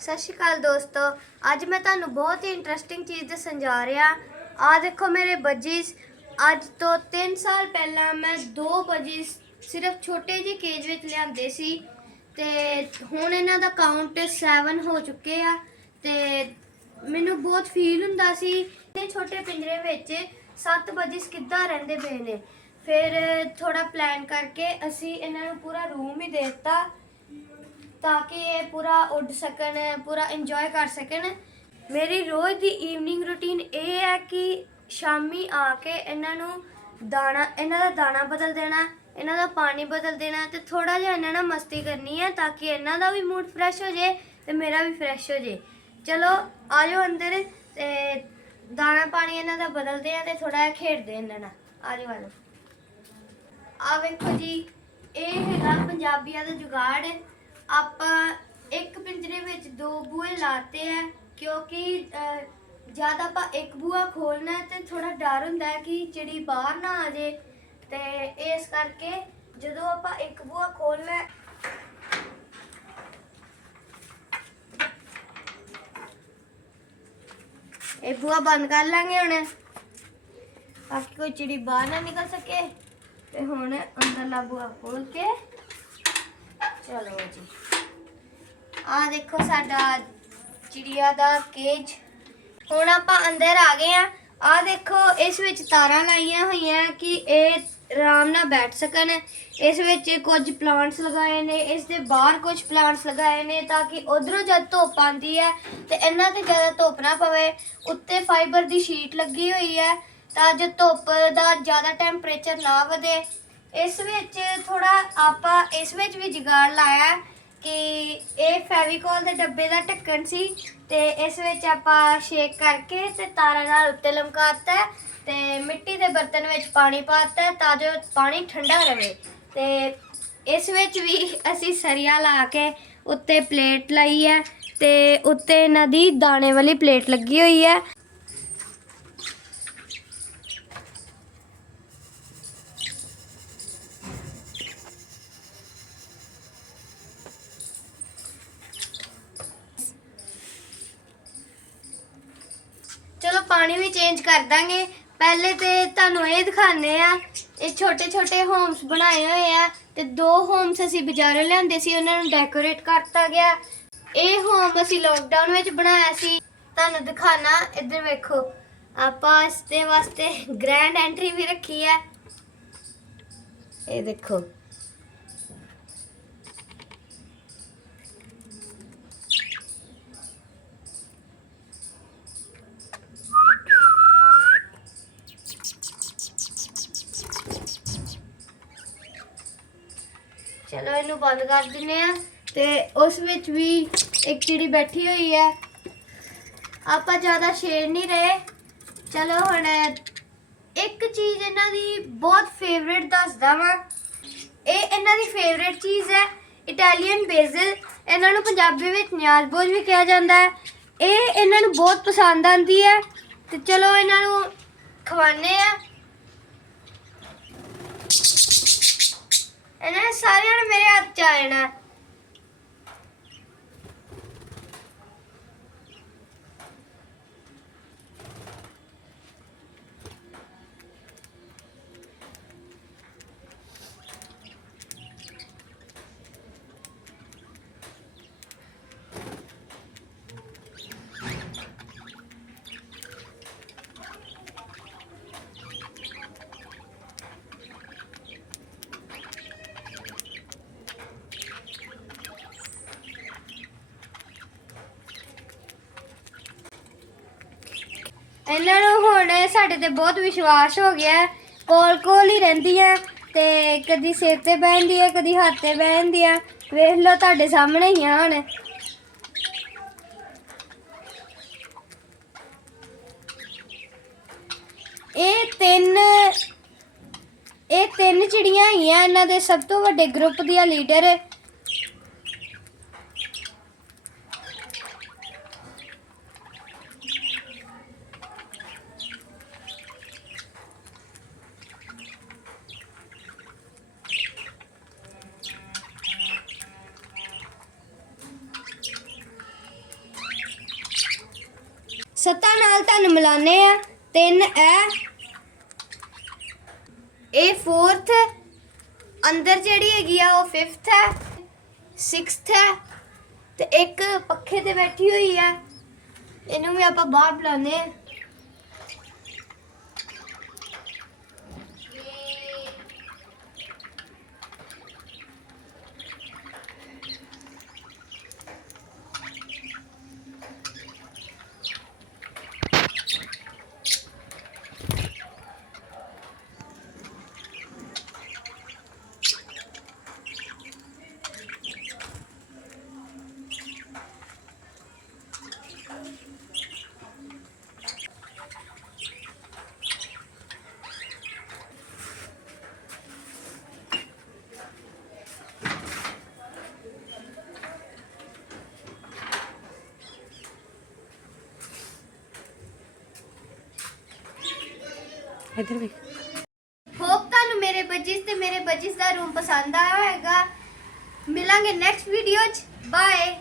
ਸਤਿ ਸ਼੍ਰੀ ਅਕਾਲ ਦੋਸਤੋ। ਅੱਜ ਮੈਂ ਤੁਹਾਨੂੰ ਬਹੁਤ ਹੀ ਇੰਟਰਸਟਿੰਗ ਚੀਜ਼ ਦੱਸਣ ਜਾ ਰਿਹਾ। ਆ ਦੇਖੋ ਮੇਰੇ ਬੱਜੀਸ ਅੱਜ ਤੋਂ 3 ਸਾਲ ਪਹਿਲਾਂ ਮੈਂ ਦੋ ਬੱਜੀਸ ਸਿਰਫ ਛੋਟੇ ਜਿਹੇ ਕੇਜ ਵਿੱਚ ਲਿਆਂਦੇ ਸੀ ਤੇ ਹੁਣ ਇਹਨਾਂ ਦਾ ਕਾਊਂਟ 7 ਹੋ ਚੁੱਕੇ ਆ ਤੇ ਮੈਨੂੰ ਬਹੁਤ ਫੀਲ ਹੁੰਦਾ ਸੀ ਤੇ ਛੋਟੇ ਪਿੰਜਰੇ ਵਿੱਚ ਸੱਤ ਬੱਜੀਸ ਕਿੱਦਾਂ ਰਹਿੰਦੇ ਪਏ ਨੇ। ਫਿਰ ਥੋੜਾ ਪਲਾਨ ਕਰਕੇ ਅਸੀਂ ਇਹਨਾਂ ਨੂੰ ਪੂਰਾ ਰੂਮ ਹੀ ਦੇ ਦਿੱਤਾ। ਤਾਂ ਕਿ ਇਹ ਪੂਰਾ ਉੱਡ ਸਕਣ, ਪੂਰਾ ਇੰਜੋਏ ਕਰ ਸਕਣ। ਮੇਰੀ ਰੋਜ਼ ਦੀ ਈਵਨਿੰਗ ਰੁਟੀਨ ਇਹ ਹੈ ਕਿ ਸ਼ਾਮੀ ਆ ਕੇ ਇਹਨਾਂ ਨੂੰ ਦਾਣਾ, ਇਹਨਾਂ ਦਾ ਦਾਣਾ ਬਦਲ ਦੇਣਾ, ਇਹਨਾਂ ਦਾ ਪਾਣੀ ਬਦਲ ਦੇਣਾ ਤੇ ਥੋੜਾ ਜਿਹਾ ਇਹਨਾਂ ਨਾਲ ਮਸਤੀ ਕਰਨੀ ਹੈ ਤਾਂ ਕਿ ਇਹਨਾਂ ਦਾ ਵੀ ਮੂਡ ਫਰੈਸ਼ ਹੋ ਜੇ ਤੇ ਮੇਰਾ ਵੀ ਫਰੈਸ਼ ਹੋ ਜੇ। ਚਲੋ, ਆਜੋ ਅੰਦਰ ਤੇ ਦਾਣਾ ਪਾਣੀ ਇਹਨਾਂ ਦਾ ਬਦਲਦੇ ਆ ਤੇ ਥੋੜਾ ਜਿਹਾ ਖੇਡਦੇ ਇਹਨਾਂ ਨਾਲ। ਆਜੋ ਆਜੋ। ਆ ਵੇਖੋ ਜੀ, ਇਹ ਹੈਗਾ ਪੰਜਾਬੀਆਂ ਦਾ ਜੁਗਾੜ। ਆਪਾਂ ਇੱਕ ਪਿੰਜਰੇ ਵਿੱਚ ਦੋ ਬੂਹੇ ਲਾਤੇ ਆ, ਕਿਉਂਕਿ ਜਦ ਆਪਾਂ ਇੱਕ ਬੂਹਾ ਖੋਲਣਾ ਤੇ ਥੋੜਾ ਡਰ ਹੁੰਦਾ ਹੈ ਕਿ ਚਿੜੀ ਬਾਹਰ ਨਾ ਆ ਜੇ। ਤੇ ਇਸ ਕਰਕੇ ਜਦੋਂ ਆਪਾਂ ਇੱਕ ਬੂਹਾ ਖੋਲਣਾ ਇਹ ਬੂਹਾ ਬੰਦ ਕਰ ਲਾਂਗੇ ਹੁਣ, ਤਾਂ ਕਿ ਕੋਈ ਚਿੜੀ ਬਾਹਰ ਨਾ ਨਿਕਲ ਸਕੇ। ਤੇ ਹੁਣ ਅੰਦਰਲਾ ਬੂਹਾ ਖੋਲ ਕੇ ਚਲੋ ਜੀ। ਆ ਦੇਖੋ ਸਾਡਾ ਚਿੜੀਆ ਦਾ ਕੇਜ। ਹੁਣ ਆਪਾਂ ਅੰਦਰ ਆ ਗਏ ਆ ਆ ਦੇਖੋ, ਇਸ ਵਿੱਚ ਤਾਰਾਂ ਲਾਈਆਂ ਹੋਈਆਂ ਕਿ ਇਹ ਆਰਾਮ ਨਾਲ ਬੈਠ ਸਕਣ। ਇਸ ਵਿੱਚ ਕੁਝ ਪਲਾਂਟਸ ਲਗਾਏ ਨੇ, ਇਸ ਦੇ ਬਾਹਰ ਕੁਝ ਪਲਾਂਟਸ ਲਗਾਏ ਨੇ ਤਾਂ ਕਿ ਉਧਰੋਂ ਜਦ ਧੁੱਪ ਆਂਦੀ ਹੈ ਤੇ ਇਹਨਾਂ ਤੇ ਜ਼ਿਆਦਾ ਧੁੱਪ ਨਾ ਪਵੇ। ਉੱਤੇ ਫਾਈਬਰ ਦੀ ਸ਼ੀਟ ਲੱਗੀ ਹੋਈ ਹੈ ਤਾਂ ਜੋ ਧੁੱਪ ਦਾ ਜ਼ਿਆਦਾ ਟੈਂਪਰੇਚਰ ਨਾ ਵਧੇ। ਇਸ ਵਿੱਚ ਥੋੜਾ ਆਪਾਂ ਇਸ ਵਿੱਚ ਵੀ ਜੁਗਾੜ ਲਾਇਆ ਕਿ ਇਹ ਫੈਵੀਕੋਲ ਦੇ ਡੱਬੇ ਦਾ ਢੱਕਣ ਸੀ ਤੇ ਇਸ ਵਿੱਚ ਆਪਾਂ ਸ਼ੇਕ ਕਰਕੇ ਤੇ ਤਾਰਾਂ ਨਾਲ ਉੱਤੇ ਲਮਕਾਤਾ ਹੈ ਤੇ ਮਿੱਟੀ ਦੇ ਬਰਤਨ ਵਿੱਚ ਪਾਣੀ ਪਾਤਾ ਤਾਂ ਜੋ ਪਾਣੀ ਠੰਡਾ ਰਹੇ। ਤੇ ਇਸ ਵਿੱਚ ਵੀ ਅਸੀਂ ਸਰੀਆ ਲਾ ਕੇ ਉੱਤੇ ਪਲੇਟ ਲਾਈ ਹੈ ਤੇ ਉੱਤੇ ਇਹਨਾਂ ਦੀ ਦਾਣੇ ਵਾਲੀ ਪਲੇਟ ਲੱਗੀ ਹੋਈ ਹੈ ਚਲੋ ਪਾਣੀ ਵੀ ਚੇਂਜ ਕਰ ਦਾਂਗੇ। ਪਹਿਲੇ ਤੇ ਤੁਹਾਨੂੰ ਇਹ ਦਿਖਾਣੇ ਆ, ਇਹ ਛੋਟੇ ਛੋਟੇ ਹੋਮਸ ਬਣਾਏ ਹੋਏ ਆ ਤੇ ਦੋ ਹੋਮਸ ਅਸੀਂ ਬਾਜ਼ਾਰੋਂ ਲਿਆਂਦੇ ਸੀ, ਉਹਨਾਂ ਨੂੰ ਡੈਕੋਰੇਟ ਕਰਤਾ ਗਿਆ। ਇਹ ਹੋਮ ਅਸੀਂ ਲੋਕਡਾਊਨ ਵਿੱਚ ਬਣਾਇਆ ਸੀ। ਤੁਹਾਨੂੰ ਦਿਖਾਣਾ ਇੱਧਰ ਵੇਖੋ। ਆਪਾਂ ਇਸ ਦੇ ਵਾਸਤੇ ਗ੍ਰੈਂਡ ਐਂਟਰੀ ਵੀ ਰੱਖੀ ਹੈ ਇਹ ਦੇਖੋ। ਚਲੋ ਬੰਦ ਕਰ ਦਿੰਨੇ ਆ। ਤੇ ਉਸ ਵਿੱਚ ਵੀ ਇੱਕ ਚਿੜੀ ਬੈਠੀ ਹੋਈ ਹੈ। ਆਪਾਂ ਜ਼ਿਆਦਾ ਸ਼ੇਰ ਨਹੀਂ ਰਹੇ। ਚਲੋ ਹੁਣ ਇੱਕ ਚੀਜ਼ ਇਹਨਾਂ ਦੀ ਬਹੁਤ ਫੇਵਰੇਟ ਦੱਸਦਾ ਵਾਂ। ਇਹ ਇਹਨਾਂ ਦੀ ਫੇਵਰੇਟ ਚੀਜ਼ ਹੈ ਇਟਾਲੀਅਨ ਬੇਜ਼ਲ ਇਹਨਾਂ ਨੂੰ ਪੰਜਾਬੀ ਵਿੱਚ ਨਿਆਜ਼ਬੋਝ ਵੀ ਕਿਹਾ ਜਾਂਦਾ ਹੈ। ਇਹ ਇਹਨਾਂ ਨੂੰ ਬਹੁਤ ਪਸੰਦ ਆਂਦੀ ਹੈ। ਤੇ ਚਲੋ ਇਹਨਾਂ ਨੂੰ ਖਵਾਨੇ ਆ ਇਹਨਾਂ ਸਾਰਿਆਂ ਨੇ ਮੇਰੇ ਹੱਥ ਚ ਆ ਜਾਣਾ। ਇਹਨਾਂ ਨੂੰ ਹੁਣ ਸਾਡੇ ਤੇ ਬਹੁਤ ਵਿਸ਼ਵਾਸ ਹੋ ਗਿਆ ਕੋਲ ਕੋਲ ਹੀ ਰਹਿੰਦੀਆਂ ਤੇ ਕਦੀ ਸਿਰ ਤੇ ਬਹਿੰਦੀ ਹੈ ਕਦੀ ਹੱਥ ਤੇ ਬਹਿੰਦੀ ਆ। ਵੇਖ ਲਓ ਤੁਹਾਡੇ ਸਾਹਮਣੇ ਹੀ ਆ ਹੁਣ। ਇਹ ਤਿੰਨ ਇਹ ਤਿੰਨ ਚਿੜੀਆਂ ਹੈਗੀਆਂ ਇਹਨਾਂ ਦੇ ਸਭ ਤੋਂ ਵੱਡੇ ਗਰੁੱਪ ਦੀਆਂ ਲੀਡਰ ਸੱਤਾ ਨਾਲ ਤੁਹਾਨੂੰ ਮਿਲਾਨੇ ਆ, ਤਿੰਨ ਐ। ਇਹ ਫੋਰਥ ਅੰਦਰ ਜਿਹੜੀ ਹੈਗੀ ਆ, ਉਹ ਫਿਫਥ ਹੈ ਸਿਕਸਥ ਹੈ ਤੇ ਇੱਕ ਪੱਖੇ ਤੇ ਬੈਠੀ ਹੋਈ ਹੈ ਇਹਨੂੰ ਵੀ ਆਪਾਂ ਬਾਹਰ ਬੁਲਾਉਂਦੇ ਆ। ਇੱਧਰ ਵੇਖ। ਹੋਪ ਤੁਹਾਨੂੰ ਮੇਰੇ ਬਜਿਸ ਤੇ ਮੇਰੇ ਬਜਿਸ ਦਾ ਰੂਮ ਪਸੰਦ ਆਇਆ ਹੋਵੇਗਾ ਮਿਲਾਂਗੇ ਨੈਕਸਟ ਵੀਡੀਓ 'ਚ। ਬਾਏ